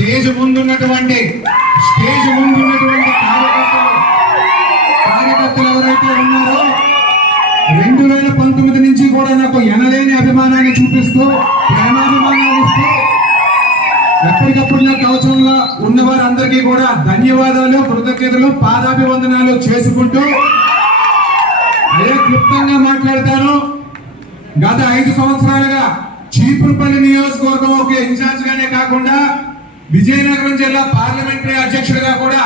Stage ముందున్నటువంటి కార్యకర్తలు ఎవరైతే ఉన్నారో 2019 నుంచి కూడా నాకు ఎనలేని అభిమానాన్ని చూపిస్తూ ప్రేమాభిమానాలు ఇస్తూ ఎప్పటికప్పుడు నాకు కవచంలో ఉన్న వారందరికీ కూడా ధన్యవాదాలు, కృతజ్ఞతలు, పాదాభివందనాలు చేసుకుంటూ అదే క్లుప్తంగా మాట్లాడతాను. గత 5 సంవత్సరాలుగా చీపురుపల్లి నియోజకవర్గం ఒక ఇన్ఛార్జ్ గానే కాకుండా విజయనగరం జిల్లా పార్లమెంటరీ అధ్యక్షుడిగా కూడా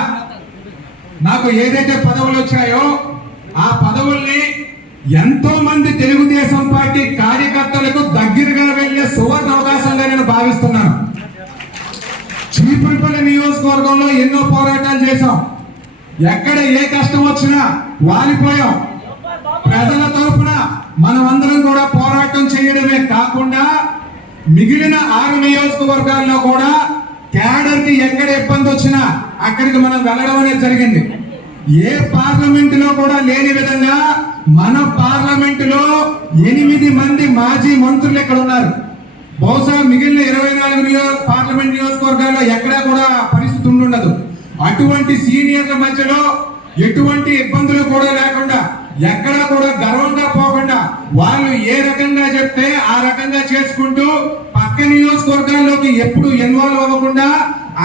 నాకు ఏదైతే పదవులు వచ్చాయో ఆ పదవుల్ని ఎంతో మంది తెలుగుదేశం పార్టీ కార్యకర్తలకు దగ్గరగా వెళ్లే సువర్ణ అవకాశంగా నేను భావిస్తున్నాను. చీపురుపల్లి నియోజకవర్గంలో ఎన్నో పోరాటాలు చేశాం. ఎక్కడ ఏ కష్టం వచ్చినా వాలిపోయాం. ప్రజల తరఫున మనమందరం కూడా పోరాటం చేయడమే కాకుండా మిగిలిన 6 నియోజకవర్గాల్లో కూడా క్యాడర్ కి ఎక్కడ ఇబ్బంది వచ్చినా అక్కడికి మనం వెళ్ళడం అనేది జరిగింది. ఏ పార్లమెంట్ లో కూడా లేని విధంగా మన పార్లమెంట్ లో 8 మంది మాజీ మంత్రులు ఇక్కడ ఉన్నారు. బహుశా మిగిలిన 24 పార్లమెంట్ నియోజకవర్గాల్లో ఎక్కడా కూడా పరిస్థితి ఉండదు. అటువంటి సీనియర్ల మధ్యలో ఎటువంటి ఇబ్బందులు కూడా లేకుండా ఎక్కడా కూడా గర్వంగా పోకుండా వాళ్ళు ఏ రకంగా చెప్తే ఆ రకంగా చేసుకుంటూ పక్క నియోజకవర్గాల్లోకి ఎప్పుడు ఇన్వాల్వ్ అవ్వకుండా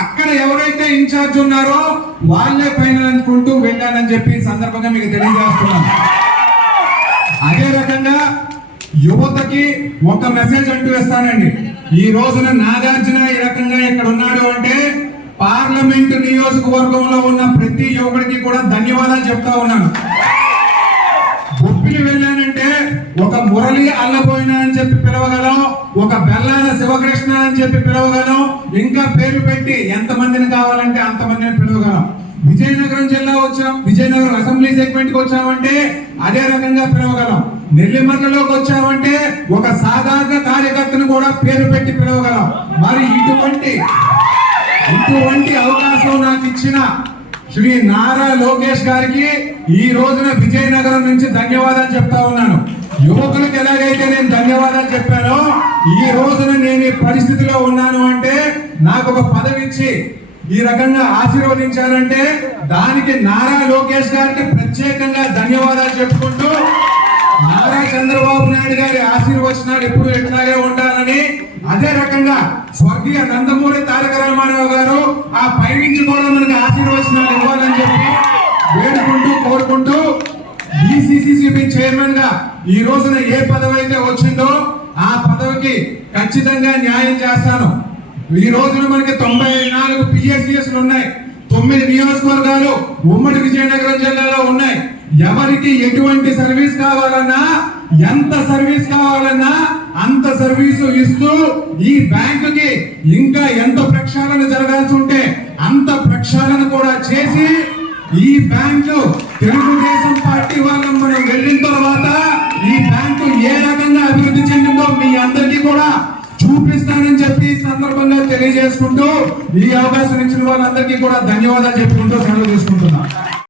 అక్కడ ఎవరైతే ఇన్ఛార్జ్ ఉన్నారో వాళ్ళే ఫైనల్ అనుకుంటూ వెళ్ళానని చెప్పి సందర్భంగా మీకు తెలియజేస్తున్నాను. అదే రకంగా యువతకి ఒక మెసేజ్ అంటూ ఇస్తానండి. ఈ రోజున నాగార్జున ఈ రకంగా ఇక్కడ ఉన్నాడు అంటే పార్లమెంట్ నియోజకవర్గంలో ఉన్న ప్రతి యువకుడికి కూడా ధన్యవాదాలు చెప్తా ఉన్నాను. బొప్పిలి వెళ్ళానంటే ఒక మురళి అల్లబోయిన అని చెప్పి పిలవగలం, ఒక బెల్లాన శివకృష్ణ అని చెప్పి పిలవగలం, ఇంకా పేరు పెట్టి ఎంతమందిని కావాలంటే అంతమందిని పిలవగలం. విజయనగరం జిల్లా వచ్చాం, విజయనగరం అసెంబ్లీ సెగ్మెంట్ కి వచ్చామంటే అదే రకంగా పిలవగలం. నెల్లిమర్లలోకి వచ్చామంటే ఒక సాధారణ కార్యకర్తను కూడా పేరు పెట్టి పిలవగలం. మరి ఇటువంటి అవకాశం నాకు ఇచ్చిన శ్రీ నారా లోకేష్ గారికి ఈ రోజున విజయనగరం నుంచి ధన్యవాదాలు చెప్తా ఉన్నాను. యువకులకు ఎలాగైతే నేను ధన్యవాదాలు చెప్పానో ఈ రోజున నేను ఈ పరిస్థితిలో ఉన్నాను అంటే నాకు ఒక పదవి ఇచ్చి ఈ రకంగా ఆశీర్వదించారంటే దానికి నారా లోకేష్ గారికి ప్రత్యేకంగా ధన్యవాదాలు చెప్పుకుంటూ నారా చంద్రబాబు నాయుడు గారి ఆశీర్వచనాలు ఎప్పుడు ఎట్లాగే ఉండాలని, అదే రకంగా స్వర్గీయ నందమూరి తారక రామారావు గారు ఆ పైనుంచి కూడా మనకి ఆశీర్వచనాలు ఇవ్వాలని చెప్పి వేడుకుంటూ కోరుకుంటూ డిసిసిబి చైర్మన్ గా ఈ రోజున ఏ పదవి అయితే వచ్చిందో ఆ పదవికి ఖచ్చితంగా న్యాయం చేస్తాను. ఈ రోజున మనకి 94 పిఎస్సిఎస్లు ఉన్నాయి. 9 నియోజకవర్గాలు ఉమ్మడి విజయనగరం జిల్లాలో ఉన్నాయి. ఎవరికి ఎటువంటి సర్వీస్ కావాలన్నా, ఎంత సర్వీస్ కావాలన్నా అంత సర్వీసు ఇస్తూ ఈ బ్యాంకుకి ఇంకా ఎంత ప్రక్షాళన జరగాల్సి ఉంటే అంత ప్రక్షాళన కూడా చేసి ఈ బ్యాంకు తెలుగుదేశం పార్టీ వాళ్ళం మనం వెళ్ళిన తర్వాత ఈ బ్యాంకు ఏ రకంగా అభివృద్ధి చెందిందో మీ అందరికీ కూడా చూపిస్తానని చెప్పి ఈ సందర్భంగా తెలియజేసుకుంటూ ఈ అవకాశం ఇచ్చిన వాళ్ళందరికీ కూడా ధన్యవాదాలు చెప్పుకుంటూ సెలవు తీసుకుంటున్నా.